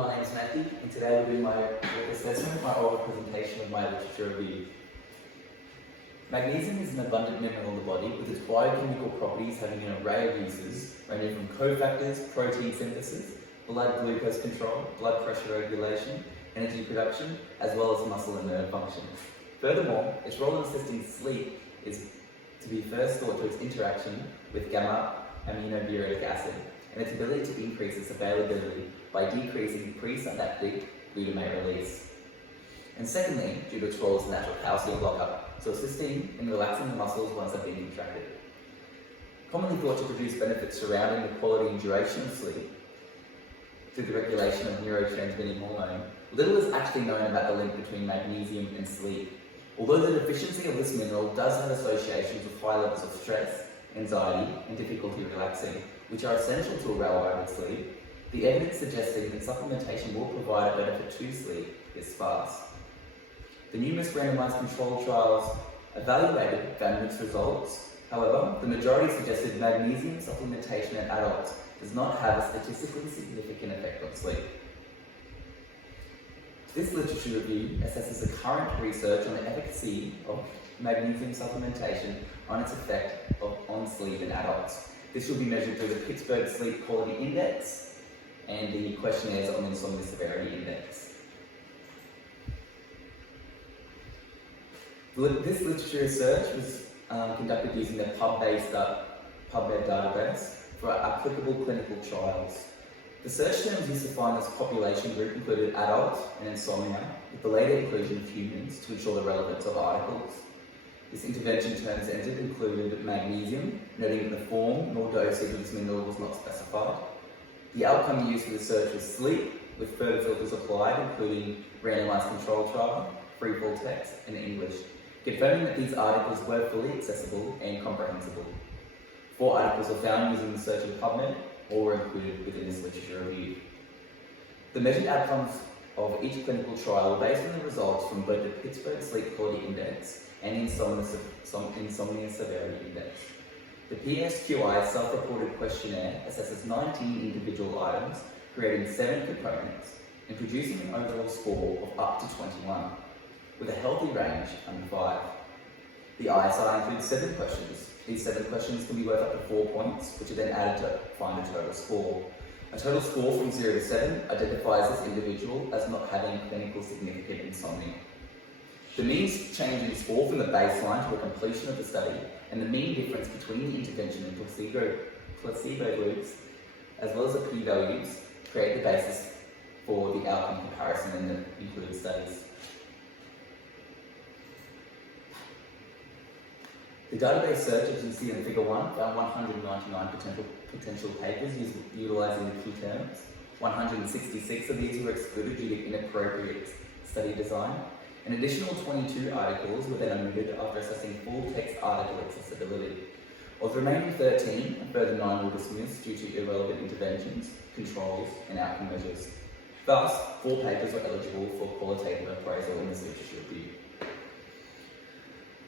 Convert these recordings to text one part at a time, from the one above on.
my name is Matthew, and today we'll do my work assessment, my oral presentation of my literature review. Magnesium is an abundant mineral in the body with its biochemical properties having an array of uses ranging from cofactors, protein synthesis, blood glucose control, blood pressure regulation, energy production, as well as muscle and nerve function. Furthermore, its role in assisting sleep is to be first thought to its interaction with gamma-aminobutyric acid and its ability to increase its availability by decreasing presynaptic glutamate release. And secondly, due to its role as a natural calcium blocker, so assisting in relaxing the muscles once they've been contracted. Commonly thought to produce benefits surrounding the quality and duration of sleep through the regulation of neurotransmitting hormone, little is actually known about the link between magnesium and sleep. Although the deficiency of this mineral does have associations with high levels of stress, anxiety, and difficulty relaxing, which are essential to a well-rounded sleep, the evidence suggesting that supplementation will provide a benefit to sleep is sparse. The numerous randomized controlled trials evaluated found mixed results. However, the majority suggested magnesium supplementation in adults does not have a statistically significant effect on sleep. This literature review assesses the current research on the efficacy of magnesium supplementation on its effect on sleep in adults. This will be measured through the Pittsburgh Sleep Quality Index and the questionnaires on the Insomnia Severity Index. This literature research was conducted using the PubMed database for applicable clinical trials. The search terms used to find this population group included adults and insomnia, with the later inclusion of humans to ensure the relevance of articles. This intervention terms entered included magnesium, noting that the form nor dosage of this mineral was not specified. The outcome used for the search was sleep, with further filters applied, including randomized control trial, free-fall text, and English, confirming that these articles were fully accessible and comprehensible. 4 articles were found using the search of PubMed, all were included within this literature review. The measured outcomes of each clinical trial were based on the results from both the Pittsburgh Sleep Quality Index and Insomnia Severity Index. The PSQI self-reported questionnaire assesses 19 individual items, creating 7 components, and producing an overall score of up to 21, with a healthy range under 5. The ISI includes 7 questions. These 7 questions can be worth up to 4 points, which are then added to find a total score. A total score from 0 to 7 identifies this individual as not having clinical significant insomnia. The mean change in score from the baseline to a completion of the study and the mean difference between the intervention and placebo groups, as well as the p-values, create the basis for the outcome comparison in the included studies. The database search, as you see in Figure 1, found 199 potential papers utilising the key terms. 166 of these were excluded due to inappropriate study design. An additional 22 articles were then omitted after assessing full text article accessibility. Of the remaining 13, a further 9 were dismissed due to irrelevant interventions, controls, and outcome measures. Thus, 4 papers were eligible for qualitative appraisal in this literature review.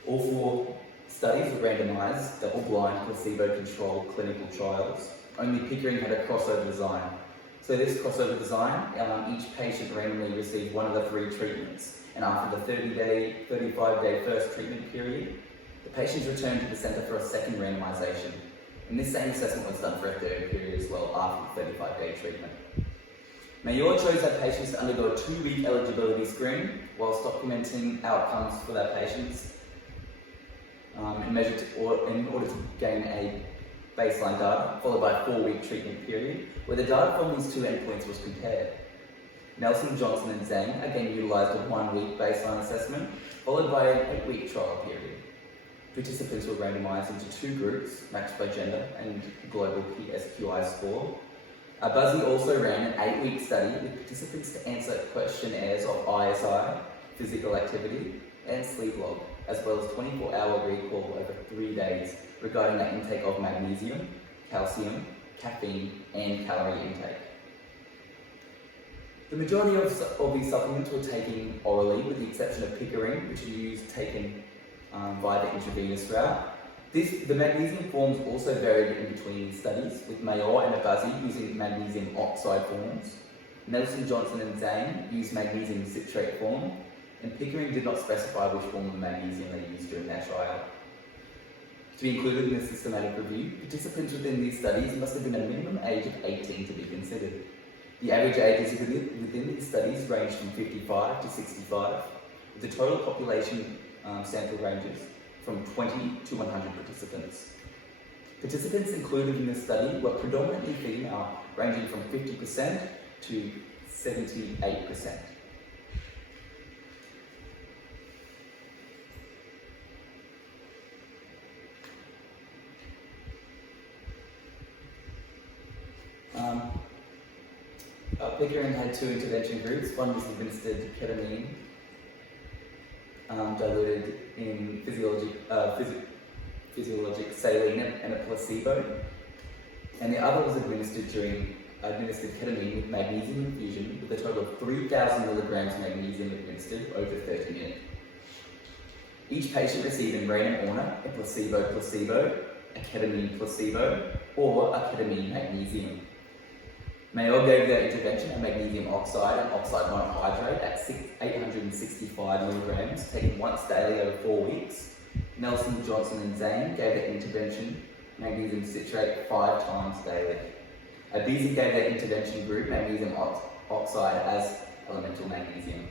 All 4 studies were randomised, double-blind, placebo-controlled clinical trials. Only Pickering had a crossover design. So this crossover design, each patient randomly received one of the 3 treatments, and after the 35-day first treatment period, the patients returned to the centre for a second randomisation. And this same assessment was done for a third period as well after the 35-day treatment. Mayor chose their patients to undergo a 2-week eligibility screen whilst documenting outcomes for their patients in order to gain a baseline data, followed by a 4-week treatment period, where the data from these 2 endpoints was compared. Nelson, Johnson and Zhang again utilised a 1-week baseline assessment, followed by an 8-week trial period. Participants were randomised into 2 groups, matched by gender and global PSQI score. Buzzy also ran an 8-week study with participants to answer questionnaires of ISI, physical activity, and sleep log, as well as 24-hour recall over 3 days regarding the intake of magnesium, calcium, caffeine, and calorie intake. The majority of these supplements were taken orally, with the exception of Pickering, which is taken via the intravenous route. The magnesium forms also varied in between studies, with Mayor and Abazi using magnesium oxide forms. Nelson, Johnson and Zane used magnesium citrate form, and Pickering did not specify which form of magnesium they used during their trial. To be included in the systematic review, participants within these studies must have been a minimum age of 18 to be considered. The average ages within these studies ranged from 55 to 65, with the total population sample ranges from 20 to 100 participants. Participants included in this study were predominantly female, ranging from 50% to 78%. Pickering had two intervention groups. One was administered ketamine, diluted in physiologic saline and a placebo, and the other was administered ketamine with magnesium infusion with a total of 3,000 milligrams of magnesium administered over 30 minutes. Each patient received in random order a placebo, a ketamine placebo, or a ketamine magnesium. Mayor gave their intervention a magnesium oxide and oxide monohydrate at 865 milligrams, taken once daily over 4 weeks. Nelson, Johnson and Zane gave their intervention magnesium citrate 5 times daily. Abizi gave their intervention group magnesium oxide as elemental magnesium.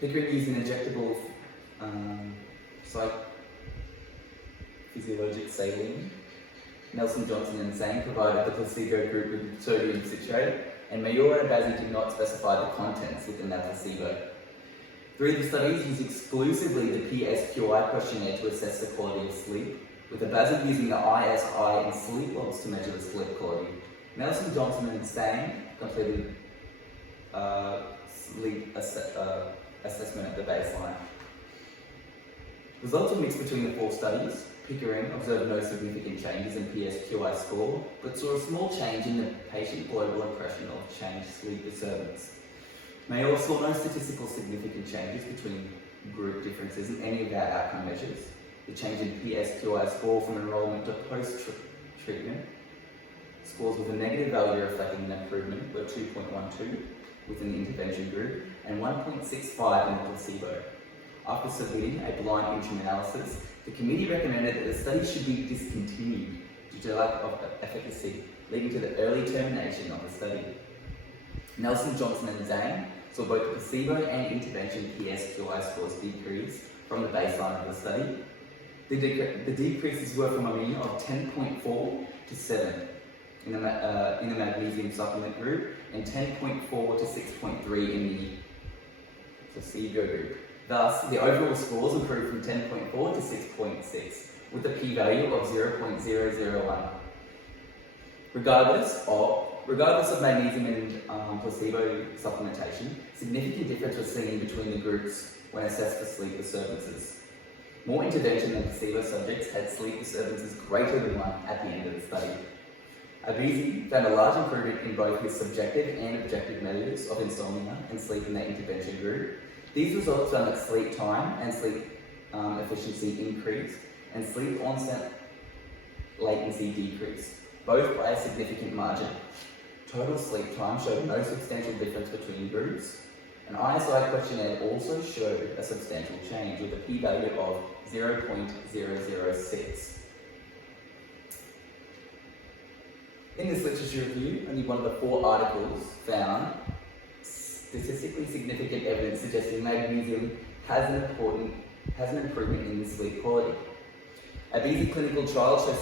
Pickering used an injectable physiologic saline. Nelson, Johnson and Zane provided the placebo group with sodium citrate, and Mayor and Abizi did not specify the contents within that placebo. 3 of the studies used exclusively the PSQI questionnaire to assess the quality of sleep, with Abizi using the ISI and sleep logs to measure the sleep quality. Nelson, Johnson and Zane completed sleep assessment at the baseline. Results were mixed between the 4 studies. Pickering observed no significant changes in PSQI score, but saw a small change in the patient global impression of changed sleep disturbance. Mayor saw no statistical significant changes between group differences in any of our outcome measures. The change in PSQI score from enrolment to post-treatment scores with a negative value reflecting an improvement were 2.12 within the intervention group and 1.65 in the placebo. After submitting a blind interim analysis, the committee recommended that the study should be discontinued due to lack of efficacy, leading to the early termination of the study. Nelson, Johnson and Zane saw both the placebo and intervention PSQI scores decrease from the baseline of the study. The decreases were from a mean of 10.4 to 7 in the magnesium supplement group and 10.4 to 6.3 in the placebo group. Thus, the overall scores improved from 10.4 to 6.6, with a p-value of 0.001. Regardless of magnesium and placebo supplementation, significant difference was seen between the groups when assessed for sleep disturbances. More intervention than placebo subjects had sleep disturbances greater than 1 at the end of the study. Abizi found a large improvement in both his subjective and objective measures of insomnia and sleep in their intervention group. These results found that sleep time and sleep efficiency increased, and sleep onset latency decreased, both by a significant margin. Total sleep time showed no substantial difference between groups. An ISI questionnaire also showed a substantial change with a p-value of 0.006. In this literature review, only one of the 4 articles found statistically significant evidence suggesting magnesium has an improvement in the sleep quality. Abizi clinical trials show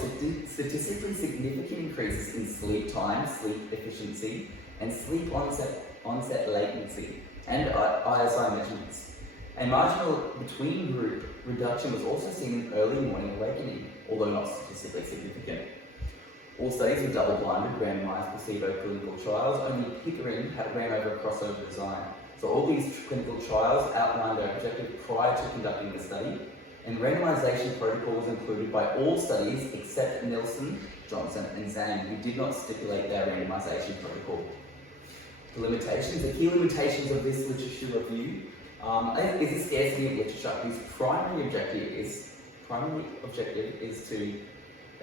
statistically significant increases in sleep time, sleep efficiency, and sleep onset latency, and ISI measurements. A marginal between-group reduction was also seen in early morning awakening, although not statistically significant. All studies were double-blinded, randomized placebo clinical trials. Only Pickering ran over a crossover design. So all these clinical trials outlined their objective prior to conducting the study, and randomization protocol was included by all studies except Nelson, Johnson and Zane, who did not stipulate their randomization protocol. The key limitations of this literature review is the scarcity of literature whose primary objective is to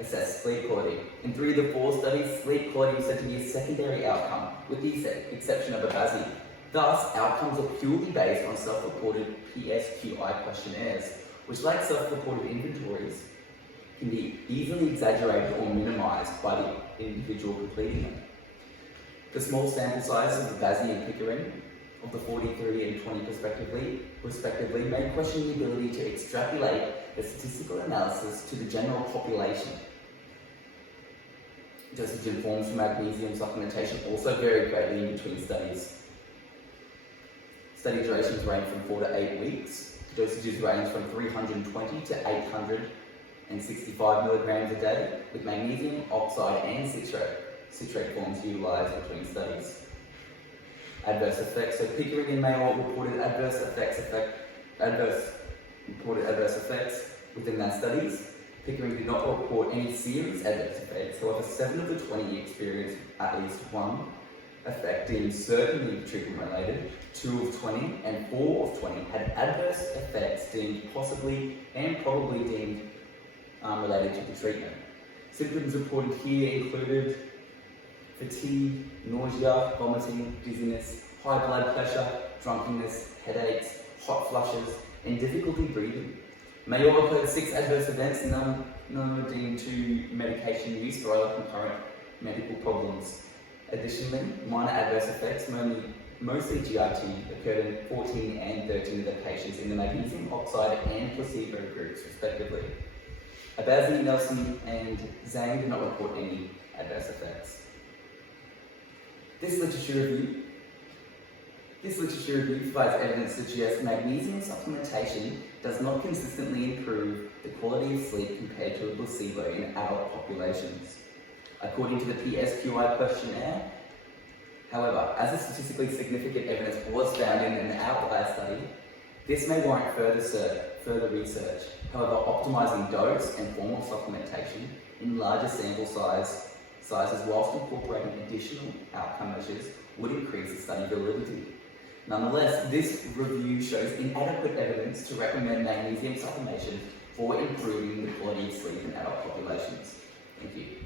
assessed sleep quality. In 3 of the 4 studies, sleep quality was said to be a secondary outcome, with the exception of a BASI. Thus, outcomes are purely based on self-reported PSQI questionnaires, which, like self-reported inventories, can be easily exaggerated or minimized by the individual completing them. The small sample sizes of the BASI and Pickering of the 43 and 20 respectively may question the ability to extrapolate the statistical analysis to the general population. Dosage informed from magnesium supplementation also vary greatly in between studies. Study durations range from 4 to 8 weeks. Dosages range from 320 to 865 milligrams a day, with magnesium, oxide and citrate forms utilised between studies. Adverse effects. So Pickering and Mayo reported adverse effects within their studies. Pickering did not report any serious adverse effects. However, 7 of the 20 experienced at least one effect deemed certainly treatment related. 2 of 20 and 4 of 20 had adverse effects deemed possibly and probably deemed related to the treatment. Symptoms reported here included fatigue, nausea, vomiting, dizziness, high blood pressure, drunkenness, headaches, hot flushes, and difficulty breathing. Mayo occurred 6 adverse events, none were deemed to medication use or other concurrent medical problems. Additionally, minor adverse effects, mostly GIT, occurred in 14 and 13 of the patients in the magnesium oxide and placebo groups, respectively. Abazi, Nelson, and Zhang did not report any adverse effects. This literature review provides evidence to suggest magnesium supplementation does not consistently improve the quality of sleep compared to a placebo in adult populations. According to the PSQI questionnaire, however, as a statistically significant evidence was found in an outlier study, this may warrant further research. However, optimizing dose and form of supplementation in larger sample sizes whilst incorporating additional outcome measures would increase the study validity. Nonetheless, this review shows inadequate evidence to recommend magnesium supplementation for improving the quality of sleep in adult populations. Thank you.